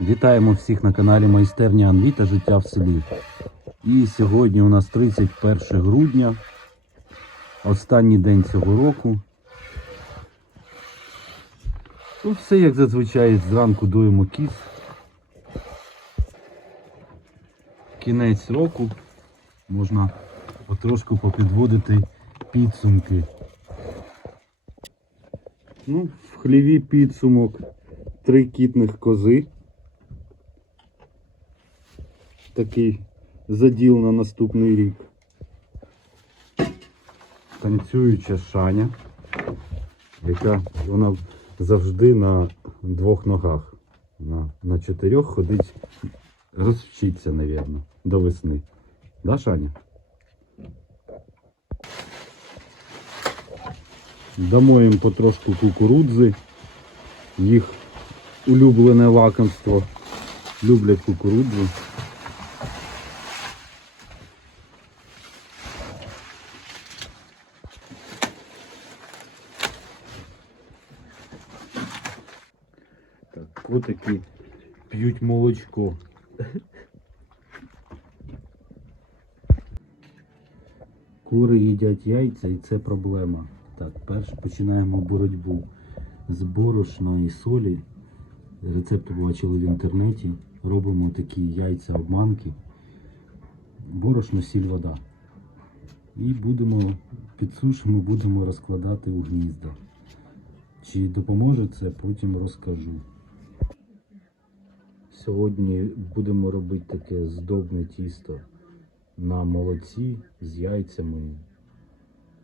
Вітаємо всіх на каналі Майстерня Анві та життя в селі. І сьогодні у нас 31 грудня, останній день цього року. Ну, все як зазвичай зранку дуємо кіс. Кінець року можна потрошку попідводити підсумки. Ну, в хліві підсумок три кітних кози. Такий заділ на наступний рік. Танцююча шаня, яка вона завжди на двох ногах. На, на чотирьох ходить, розвчиться, мабуть, до весни. Да, Шаня? Дамо їм потрошку кукурудзи, їх улюблене лакомство. Люблять кукурудзу. Котики п'ють молочко. Кури їдять яйця і це проблема. Так, перш починаємо боротьбу з борошної солі. Рецепт побачили в інтернеті. Робимо такі яйця обманки. Борошно, сіль, вода. І будемо підсушимо, будемо розкладати у гнізда. Чи допоможе це, потім розкажу. Сьогодні будемо робити таке здобне тісто на молоці з яйцями,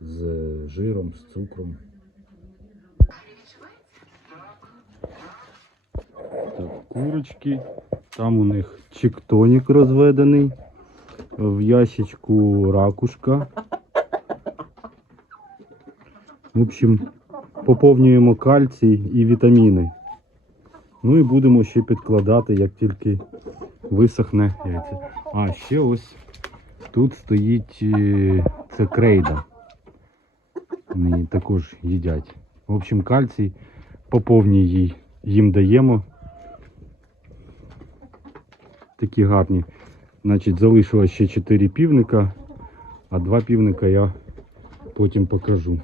з жиром, з цукром. Так, курочки. Там у них чіктонік розведений. В ящичку ракушка. В общем, поповнюємо кальцій і вітаміни. Ну і будемо ще підкладати, як тільки висохне яйця. А, ще ось тут стоїть е, це крейда. Вони також їдять. В общем, кальцій по повній їм даємо. Такі гарні. Значить, залишилось ще 4 півника, а два півника я потім покажу.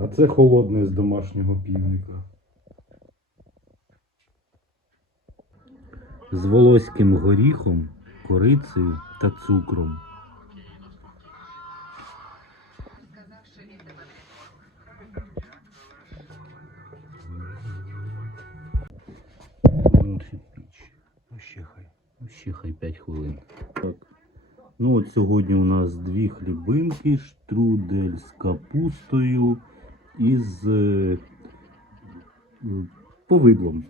А це холодне з домашнього півника. З волоським горіхом, корицею та цукром. Ну, ще. Ну, хай. Ну, ще хай 5 хвилин. Так. Ну от сьогодні у нас дві хлібинки, штрудель з капустою і з е, повидлом.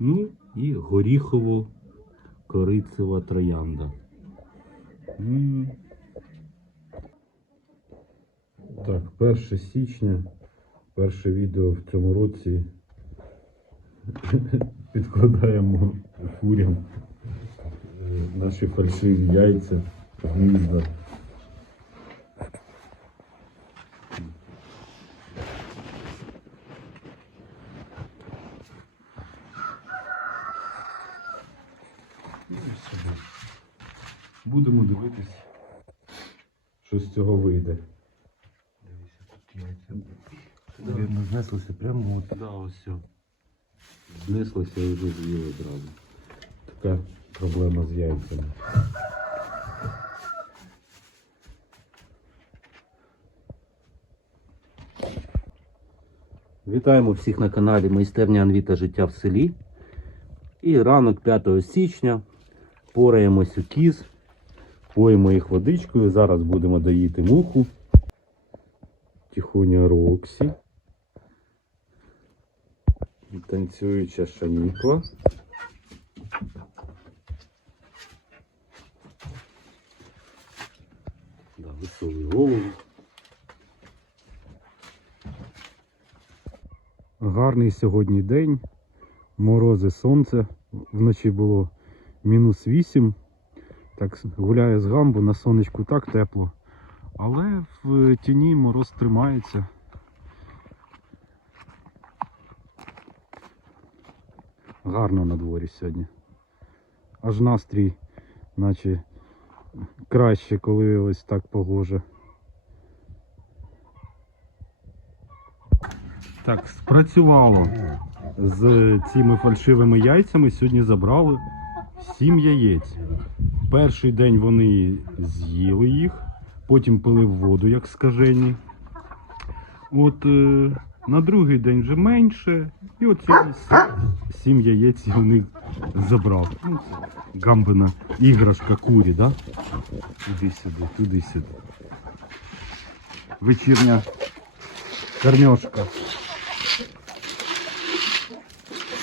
Ну і горіхово-корицева троянда. Так, 1 січня, перше відео в цьому році. Підкладаємо фурям е, наші фальшиві яйця, гнізда. Ну. Будемо дивитись, що з цього вийде. Дивися, тут яйця. Навірно, знеслося прямо от. Да, ось все. Знеслося і вже з'їли одразу. Така проблема з яйцями. Вітаємо всіх на каналі Майстерня Анві та життя в селі. І ранок 5 січня пораємось у кіз, поїмо їх водичкою. Зараз будемо доїти муху. Тихоня Роксі. І танцююча шанікла. Да, висовує голову. Гарний сьогодні день. Морози сонце. Вночі було мінус 8. Так гуляє з гамбу, на сонечку так тепло. Але в тіні мороз тримається. Гарно на дворі сьогодні. Аж настрій, наче краще, коли ось так погоже. Так, спрацювало. З цими фальшивими яйцями сьогодні забрали 7 яєць. Перший день вони з'їли їх, потім пили воду, як скажені. От е, на другий день вже менше. І сьогодні сім яєць у них забрав. Ну, гамбина іграшка курі, да? Туди сюди, туди сюди. Вечірня кормежка.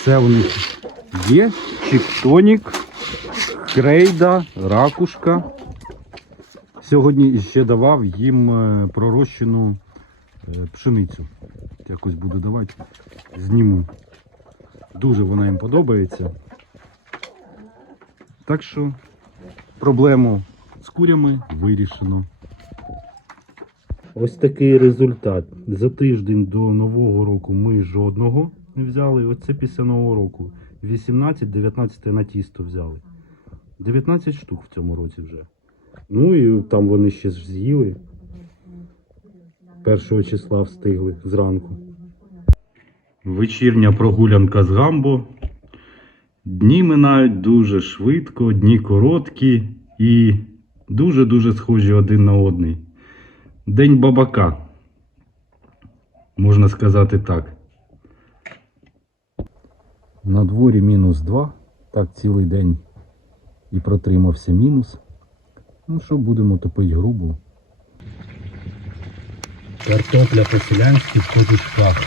Це у них є чіптонік, крейда, ракушка. Сьогодні ще давав їм е, пророщену е, пшеницю. Якось буду давати, зніму. Дуже вона їм подобається. Так що проблему з курями вирішено. Ось такий результат. За тиждень до Нового року ми жодного не взяли. Оце після Нового року. 18-19 на тісто взяли. 19 штук в цьому році вже. Ну і там вони ще з'їли. Першого числа встигли зранку. Вечірня прогулянка з гамбо. Дні минають дуже швидко, дні короткі і дуже-дуже схожі один на одний. День бабака. Можна сказати так. На дворі мінус 2. Так цілий день і протримався мінус. Ну що, будемо топити грубу. Картопля по-селянськи в кожушках.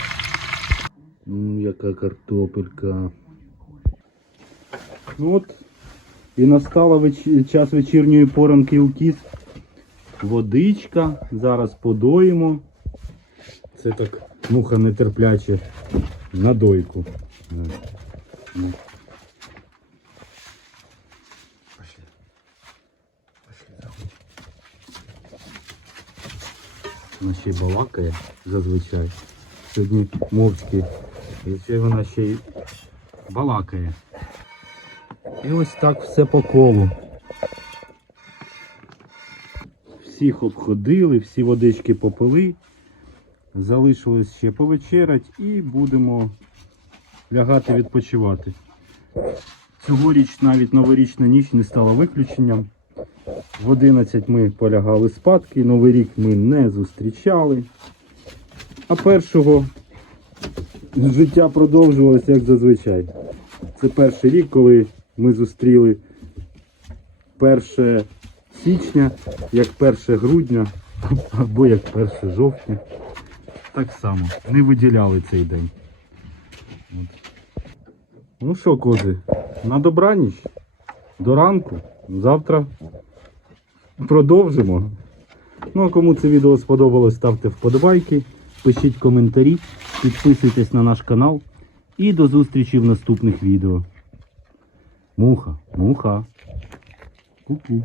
Ну, яка картопелька. Ну от і настала веч... час вечірньої поранки у кіт. Водичка. Зараз подоїмо. Це так муха нетерпляче на дойку. Вона ще й балакає зазвичай. Сьогодні мовчки. І ще вона ще й балакає. І ось так все по колу. Всіх обходили, всі водички попили. Залишилось ще повечерять і будемо лягати відпочивати. Цьогоріч навіть новорічна ніч не стала виключенням. В 11 ми полягали спадки, Новий рік ми не зустрічали. А першого життя продовжувалося як зазвичай. Це перший рік, коли ми зустріли 1 січня, як 1 грудня або як 1 жовтня. Так само, не виділяли цей день. От. Ну що, кози, на добраніч, до ранку, завтра продовжимо. Ну а кому це відео сподобалось, ставте вподобайки, пишіть коментарі, підписуйтесь на наш канал і до зустрічі в наступних відео. Муха, муха. Ку-ку.